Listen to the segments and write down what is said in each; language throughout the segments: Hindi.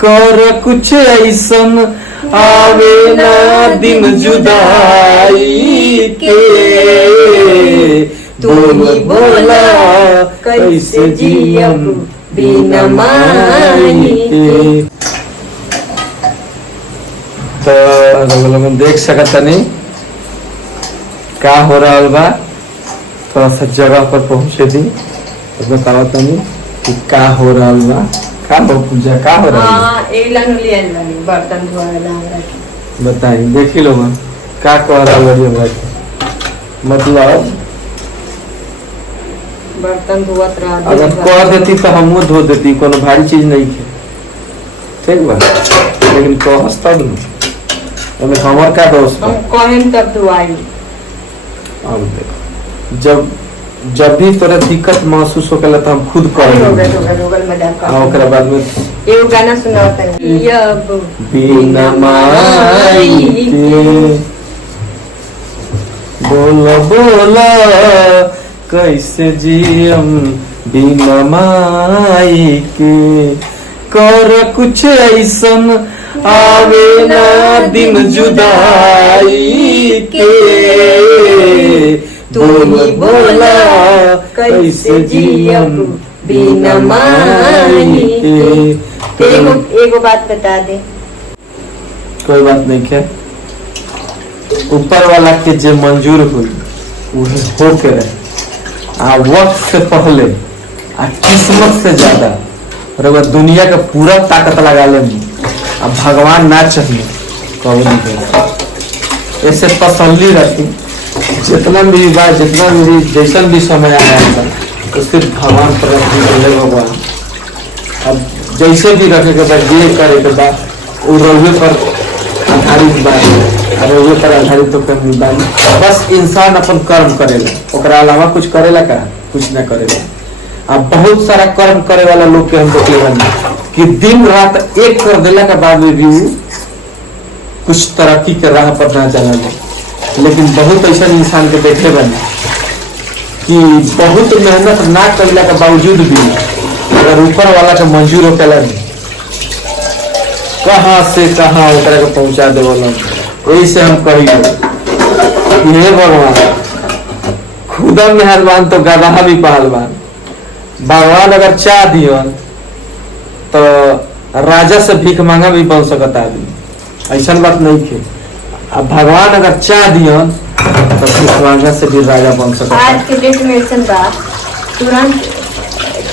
कर कुछ ऐसन आवे ना दिन जुदाई के। बोल बोला कैसे जियब बिना माई के। तो लोग देख सकतनी का हो रहा बा। थोड़ा सा जगह पर पहुंचे दी तो बताओ तनी कि का हो रहा बा। का हो पूजा का हो रहा है? बर्तन बताई देखी लोग का कह रहा है। मतलब बर्तन धोवत रहा। अगर कर देती तो हम धो देती, कोनो भारी चीज नहीं है, ठीक बा। लेकिन कहस तब न हमार का दोस्त हम कहें तब धोआई। अब देखो जब भी तोरा दिक्कत महसूस होकेला तो हम खुद करेंगे। ओकरा बाद में एगो गाना सुनाता है यब बिना माई के। बोला बोला कैसे जियम बिना माई के। कर कुछ ऐसन आवे ना दिन जुदाई के। बोल बोला कैसे जियम बिना माई के। एगो बात बता दे। कोई बात नहीं है, ऊपर वाला के जो मंजूर हुई वही हो के रहे। आ वक्त से पहले आ किस्मत से ज्यादा और दुनिया का पूरा ताकत लगा ले। अब भगवान ना चाहिए कभी नहीं। ऐसे तसल्ली रखी जितना भी बात जितना भी जैसा भी समय आया था तो सिर्फ भगवान पर रखी। भगवान अब जैसे भी रखे के बाद ये करे के बाद वो रोवे पर आधारित बात रोवे पर आधारित तो कहीं बात। बस इंसान अपन कर्म करेला, ओकरा अलावा कुछ करेला का कुछ ना करेला। अब बहुत सारा कर्म करे वाला लोग के हम देखे बने कि दिन रात एक कर देला के बाद में भी कुछ तरक्की के राह पर ना चला। लेकिन बहुत ऐसा इंसान के देखे बने कि बहुत मेहनत ना करला के बावजूद भी अगर ऊपर वाला के मंजूर होकेला कहाँ से कहाँ ओकरा के पहुंचा देवल। वही से हम कहिए हे भगवान खुदा मेहरबान तो गधा भी पहलवान। भगवान अगर चाह दियो तो राजा से भीख मांगा भी बन सकता आदमी, ऐसा बात नहीं है। अब भगवान अगर चाह दियो तो भीख मांगा से भी राजा बन सकता। आज के डेट में ऐसा बात तुरंत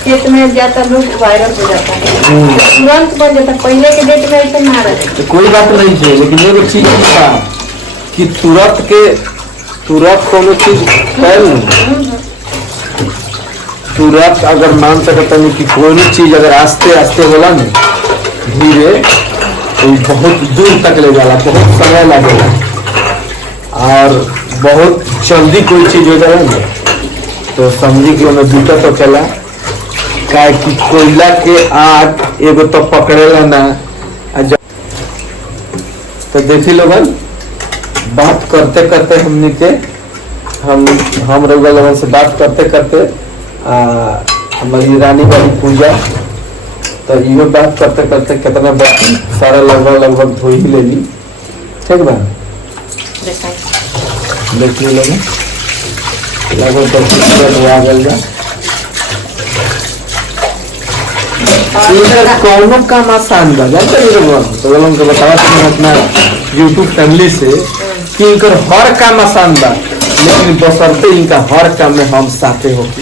खेत में जाता लोग वायरल हो जाता है, तुरंत बन जाता। पहले के डेट में ऐसा ना रहता। तो कोई बात नहीं है, लेकिन एगो चीज था कि तुरंत कोनो चीज तुरंत अगर मान सकता नहीं कि कोई चीज अगर आस्ते आस्ते होला ना धीरे तो बहुत दूर तक ले जाला, बहुत समय लगेगा। और बहुत जल्दी कोई चीज हो जाए ना तो समझी कि उन्हें दिक्कत हो चला। काहे कि कोयला के आग एगो तो पकड़ेला ना। तो देखी लोगन बात करते करते हमने के हम लोगन से बात करते करते हमारी रानी वाली पूजा तो ये बात करते करते कितना सारा लगभग धो ही ले ली, ठीक बा। देख ली लोग लगभग कौनो काम आसान बा जानते तो लोग बतावा अपना यूट्यूब फैमिली से कि इनकर हर काम आसान बा, लेकिन बसरते इनका हर काम में हम साथे होती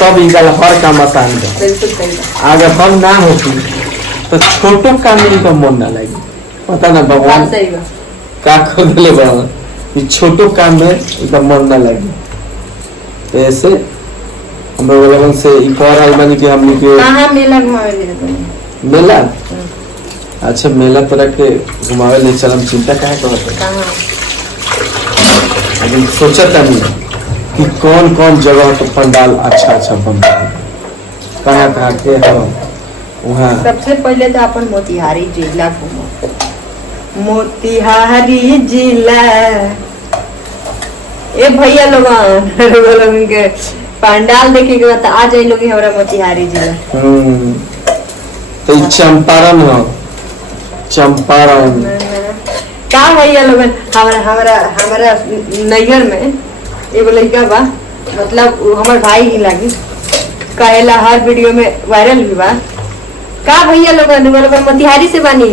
तब इनका हर काम आसान बा। अगर हम ना होती तो छोटो काम में इनका मन ना लगे। पता ना भगवान का खोद ले बड़ा छोटो काम में इनका मन ना लगे। ऐसे हम लोगों से बनी कि हमने के मेला अच्छा मेला तरह के घुमावे ले चलम चिंता काहे करत। लेकिन सोचता नहीं कि कौन कौन जगह तो पंडाल अच्छा बन कहाँ के है वहाँ। सबसे पहले तो अपन मोतिहारी जिला घूमो। मोतिहारी जिला ए भैया लोगन के पंडाल देखे के बाद आ जाए लोग हमारा मोतिहारी जिला। तो चंपारण हो चंपारण। का भैया लोगन हमारा हमारा हमारा नैहर में एगो लड़का बा, मतलब उ हमर भाई ही लागी, कहेला हर वीडियो में वायरल भी बा। का भैया लोगन मोतिहारी से बानी,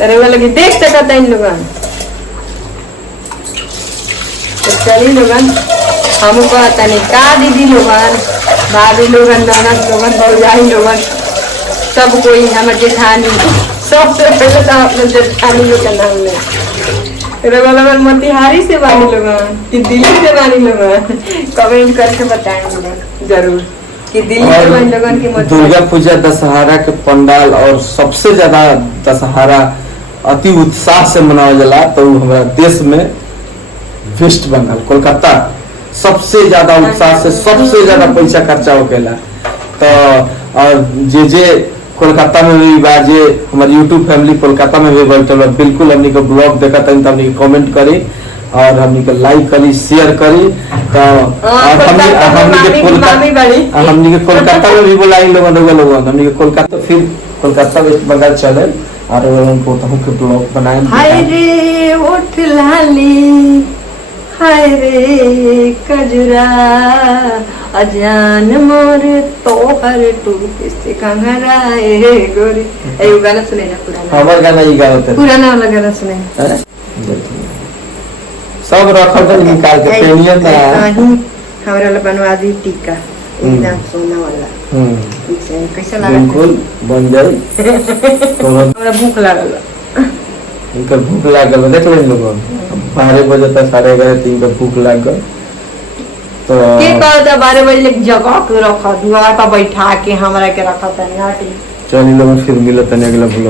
अरे वो लोग देख सकता इन लोगन। तो चलिए लोगन हम कहता नहीं का दीदी लोगन, भाभी लोगन, ननद लोगन, भौजाई लोगन, सब कोई हमारे जेठानी, सबसे पहले तो अपने जेठानी लोग का नाम ले। लोगन मोतिहारी से बानी लोगन कि दिल्ली से बानी लोगन, कमेंट करके बताएंगे जरूर कि दिल्ली से बानी लोगन की दुर्गा पूजा दशहरा के पंडाल और सबसे ज्यादा दशहरा अति उत्साह से मनावल जाला। तो हमारा देश में वेस्ट बंगाल कोलकाता सबसे ज्यादा उत्साह से सबसे ज्यादा पैसा खर्चा होकेला। तो और जे कोलकाता में भी बा, जे हमारी यूट्यूब फैमिली कोलकाता में भी बैठल बा, बिल्कुल हमनी के ब्लॉग देखा था तो हमनी कमेंट करी और हमनी के लाइक करी, शेयर करी। तो और हमनी के कोलकाता में भी बुलाई लोगन हमनी के कोलकाता, फिर कोलकाता वेस्ट बंगाल चले और उनको के ब्लॉग बनाए। हाय रे ओठ लाली, हाय रे कजरा, अजान मोर तोहर टूप से कंगरा ए गोरी। ए गाना सुने ना पुराना, हमार गाना ही गावत है, पुराना वाला गाना सुने सब रखल तो निकाल के प्रीमियम ना हमारा वाला बनवा दी टीका एकदम सोना वाला। कैसा लगा? बिल्कुल बन जाए। हमरा भूख लागल, इनका भूख लागल, देख ले लोग 12 बजे तक 11:30 का भूख लागल। तो के कहता 12 बजे जगह के रखा, दुआर पर बैठा के हमरा के रखा था। चलिए लोग फिर मिलते हैं अगला ब्लॉग।